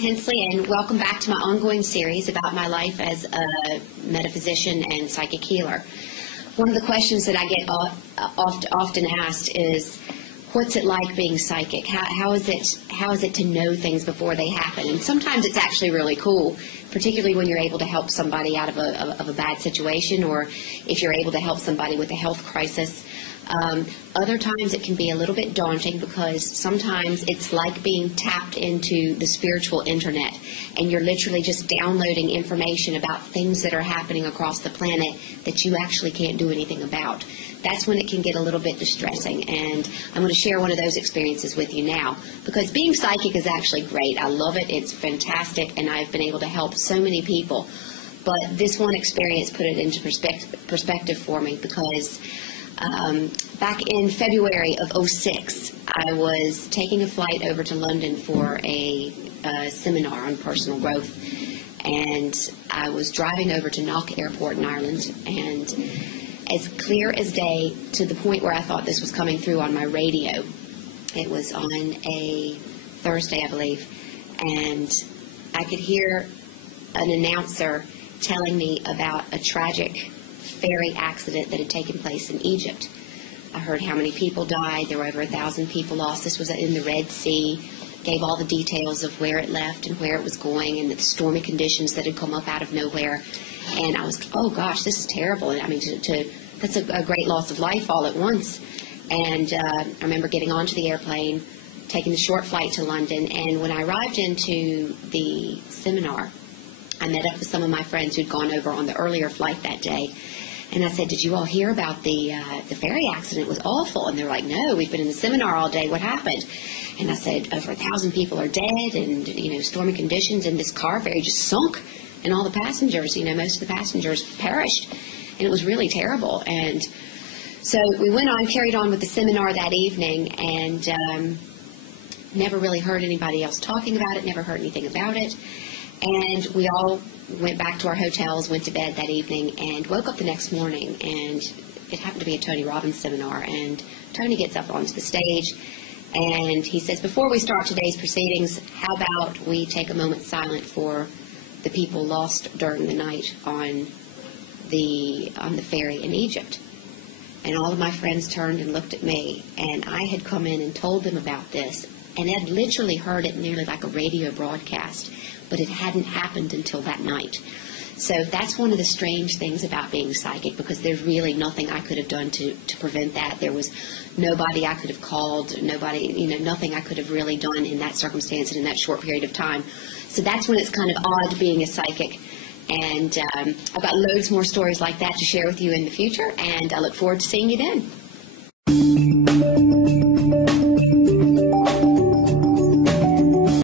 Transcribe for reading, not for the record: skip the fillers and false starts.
Hensley, and welcome back to my ongoing series about my life as a metaphysician and psychic healer. One of the questions that I get often asked is, what's it like being psychic? How is it to know things before they happen? And sometimes it's actually really cool, particularly when you're able to help somebody out of a bad situation, or if you're able to help somebody with a health crisis. Other times it can be a little bit daunting, because sometimes it's like being tapped into the spiritual internet, and you're literally just downloading information about things that are happening across the planet that you actually can't do anything about. That's when it can get a little bit distressing, and I'm going to share one of those experiences with you now, because being psychic is actually great. I love it. It's fantastic, and I've been able to help so many people. But this one experience put it into perspective for me, because back in February of '06, I was taking a flight over to London for a seminar on personal growth, and I was driving over to Knock Airport in Ireland, and as clear as day, to the point where I thought this was coming through on my radio. It was on a Thursday, I believe, and I could hear an announcer telling me about a tragic ferry accident that had taken place in Egypt. I heard how many people died. There were over 1,000 people lost. This was in the Red Sea. Gave all the details of where it left and where it was going, and the stormy conditions that had come up out of nowhere. And I was, oh gosh, this is terrible. I mean, that's a great loss of life all at once. And I remember getting onto the airplane, taking the short flight to London, and when I arrived into the seminar, I met up with some of my friends who'd gone over on the earlier flight that day. And I said, did you all hear about the ferry accident? It was awful. And they're like, no, we've been in the seminar all day. What happened? And I said, over 1,000 people are dead, and, stormy conditions, and this car ferry just sunk, and all the passengers, most of the passengers perished. And it was really terrible. And so we went on, carried on with the seminar that evening, and never really heard anybody else talking about it, never heard anything about it. And we all went back to our hotels, went to bed that evening, and woke up the next morning, and it happened to be a Tony Robbins seminar. And Tony gets up onto the stage, and he says, before we start today's proceedings, how about we take a moment silent for the people lost during the night on the ferry in Egypt. And all of my friends turned and looked at me, and I had come in and told them about this, and had literally heard it nearly like a radio broadcast, but it hadn't happened until that night. So that's one of the strange things about being psychic, because there's really nothing I could have done to prevent that. There was nobody I could have called, nobody, nothing I could have really done in that circumstance and in that short period of time. So that's when it's kind of odd being a psychic. And I've got loads more stories like that to share with you in the future, and I look forward to seeing you then.